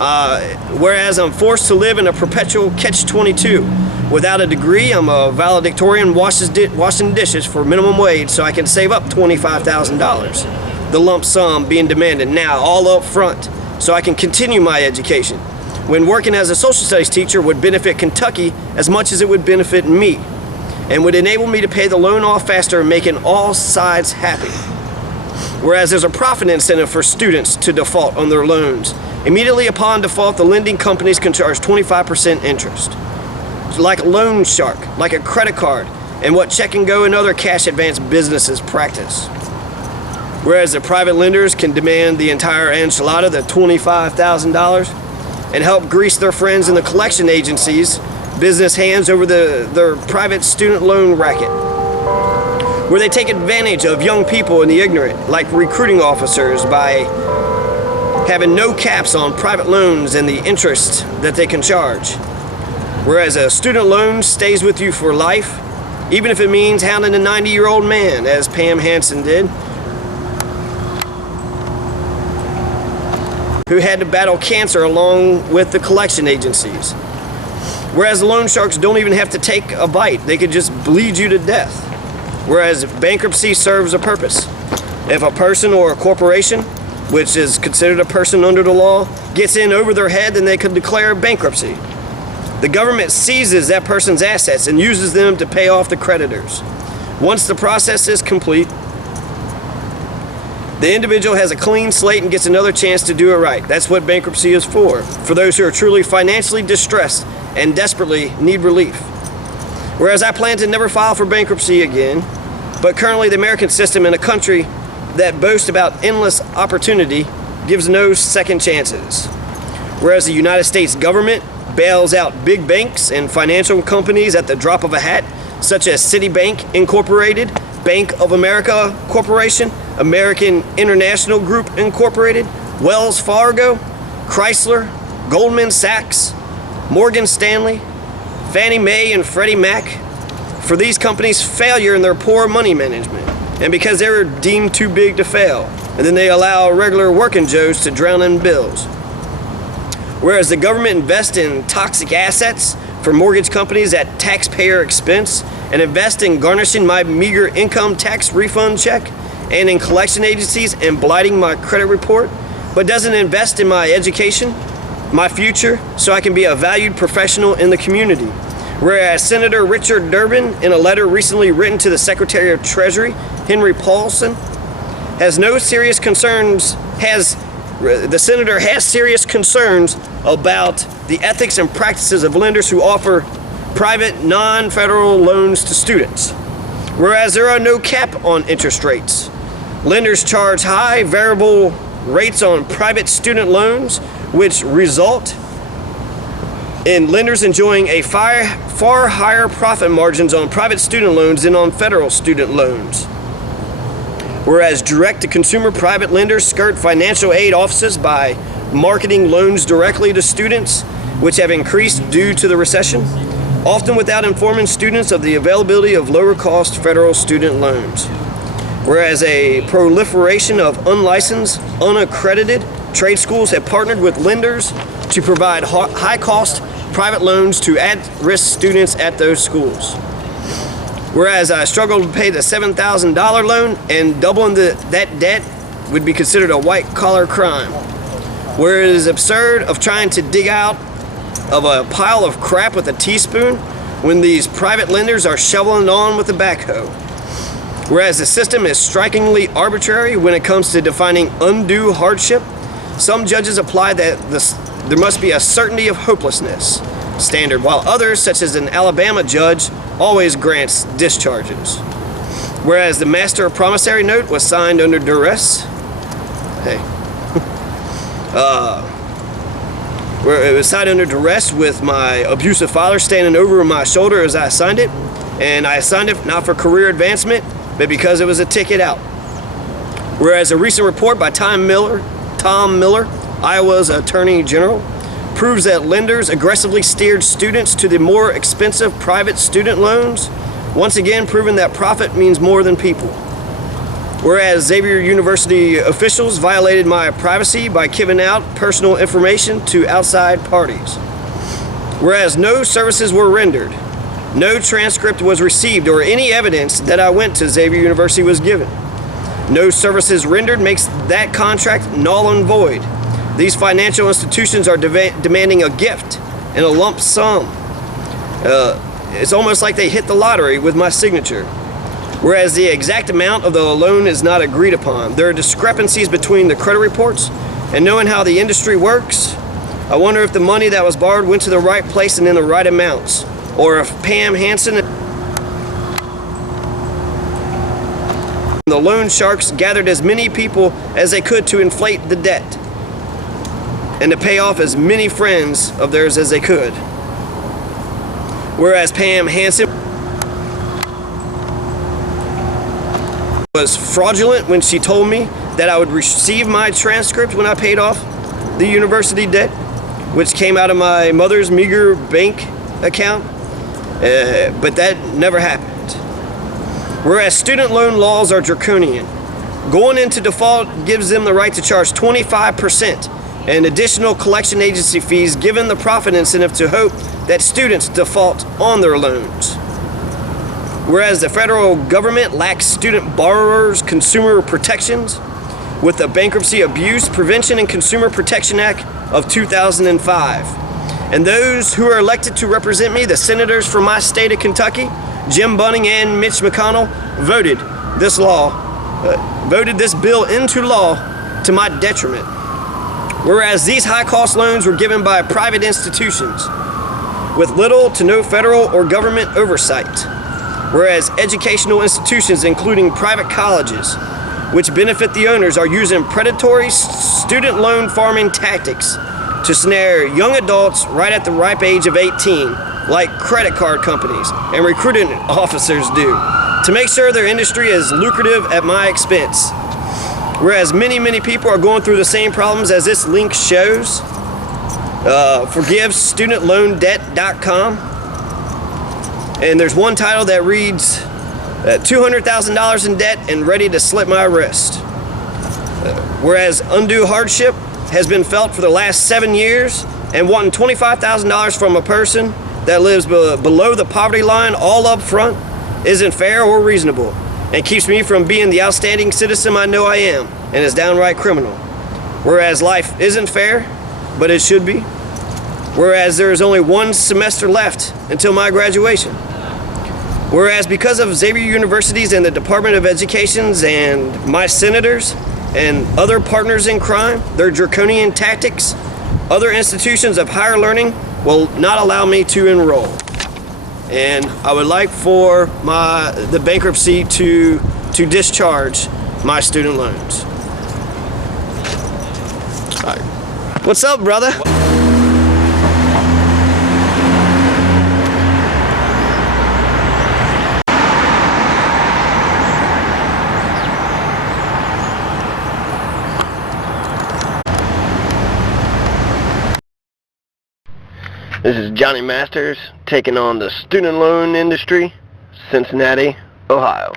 Whereas I'm forced to live in a perpetual catch-22. Without a degree, I'm a valedictorian washing dishes for minimum wage so I can save up $25,000. The lump sum being demanded now, all up front, so I can continue my education. When working as a social studies teacher would benefit Kentucky as much as it would benefit me, and would enable me to pay the loan off faster, making all sides happy. Whereas there's a profit incentive for students to default on their loans. Immediately upon default, the lending companies can charge 25% interest. Like a loan shark, like a credit card, and what Check and Go and other cash advance businesses practice. Whereas the private lenders can demand the entire enchilada, the $25,000, and help grease their friends in the collection agencies' business hands over their private student loan racket, where they take advantage of young people and the ignorant, like recruiting officers, by having no caps on private loans and the interest that they can charge. Whereas a student loan stays with you for life, even if it means hounding a 90-year-old man, as Pam Hansen did, who had to battle cancer along with the collection agencies. Whereas the loan sharks don't even have to take a bite, they could just bleed you to death. Whereas bankruptcy serves a purpose. If a person or a corporation, which is considered a person under the law, gets in over their head, then they could declare bankruptcy. The government seizes that person's assets and uses them to pay off the creditors. Once the process is complete, the individual has a clean slate and gets another chance to do it right. That's what bankruptcy is for those who are truly financially distressed and desperately need relief. Whereas I plan to never file for bankruptcy again, but currently the American system in a country that boasts about endless opportunity gives no second chances. Whereas the United States government bails out big banks and financial companies at the drop of a hat, such as Citibank Incorporated, Bank of America Corporation, American International Group Incorporated, Wells Fargo, Chrysler, Goldman Sachs, Morgan Stanley, Fannie Mae, and Freddie Mac, for these companies' failure in their poor money management, and because they were deemed too big to fail, and then they allow regular working Joes to drown in bills. Whereas the government invests in toxic assets for mortgage companies at taxpayer expense, and invest in garnishing my meager income tax refund check, and in collection agencies and blighting my credit report, but doesn't invest in my education, my future, so I can be a valued professional in the community. Whereas Senator Richard Durbin, in a letter recently written to the Secretary of Treasury, Henry Paulson, the senator has serious concerns about the ethics and practices of lenders who offer private, non-federal loans to students. Whereas there are no cap on interest rates. Lenders charge high variable rates on private student loans, which result in lenders enjoying a far higher profit margins on private student loans than on federal student loans. Whereas direct-to-consumer private lenders skirt financial aid offices by marketing loans directly to students, which have increased due to the recession, often without informing students of the availability of lower-cost federal student loans. Whereas a proliferation of unlicensed, unaccredited trade schools have partnered with lenders to provide high-cost private loans to at-risk students at those schools. Whereas I struggled to pay the $7,000 loan, and doubling that debt would be considered a white-collar crime. Where it is absurd of trying to dig out of a pile of crap with a teaspoon when these private lenders are shoveling on with a backhoe. Whereas the system is strikingly arbitrary when it comes to defining undue hardship, some judges apply that there must be a certainty of hopelessness standard, while others, such as an Alabama judge, always grants discharges. Whereas the master promissory note was signed under duress. Where it was signed under duress with my abusive father standing over my shoulder as I signed it, and I signed it not for career advancement, but because it was a ticket out. Whereas a recent report by Tom Miller, Iowa's Attorney General, proves that lenders aggressively steered students to the more expensive private student loans, once again proving that profit means more than people. Whereas Xavier University officials violated my privacy by giving out personal information to outside parties. Whereas no services were rendered, no transcript was received, or any evidence that I went to Xavier University was given. No services rendered makes that contract null and void. These financial institutions are demanding a gift and a lump sum. It's almost like they hit the lottery with my signature. Whereas the exact amount of the loan is not agreed upon. There are discrepancies between the credit reports, and knowing how the industry works, I wonder if the money that was borrowed went to the right place and in the right amounts, or if Pam Hansen and the loan sharks gathered as many people as they could to inflate the debt and to pay off as many friends of theirs as they could. Whereas Pam Hansen was fraudulent when she told me that I would receive my transcript when I paid off the university debt, which came out of my mother's meager bank account, but that never happened. Whereas student loan laws are draconian. Going into default gives them the right to charge 25% and additional collection agency fees, given the profit incentive to hope that students default on their loans. Whereas the federal government lacks student borrowers' consumer protections with the Bankruptcy Abuse Prevention and Consumer Protection Act of 2005. And those who are elected to represent me, the senators from my state of Kentucky, Jim Bunning and Mitch McConnell, voted this bill into law to my detriment. Whereas these high-cost loans were given by private institutions with little to no federal or government oversight. Whereas educational institutions, including private colleges, which benefit the owners, are using predatory student loan farming tactics to snare young adults right at the ripe age of 18, like credit card companies and recruiting officers do, to make sure their industry is lucrative at my expense. Whereas many people are going through the same problems as this link shows. ForgiveStudentLoanDebt.com. And there's one title that reads, $200,000 in debt and ready to slit my wrist. Whereas undue hardship has been felt for the last 7 years, and wanting $25,000 from a person that lives below the poverty line all up front isn't fair or reasonable, and keeps me from being the outstanding citizen I know I am, and is downright criminal. Whereas life isn't fair, but it should be. Whereas there is only one semester left until my graduation. Whereas because of Xavier Universities and the Department of Education's and my senators and other partners in crime, their draconian tactics, other institutions of higher learning will not allow me to enroll. And I would like for the bankruptcy to discharge my student loans. All right. What's up, brother? This is Johnny Masters taking on the student loan industry, Cincinnati, Ohio.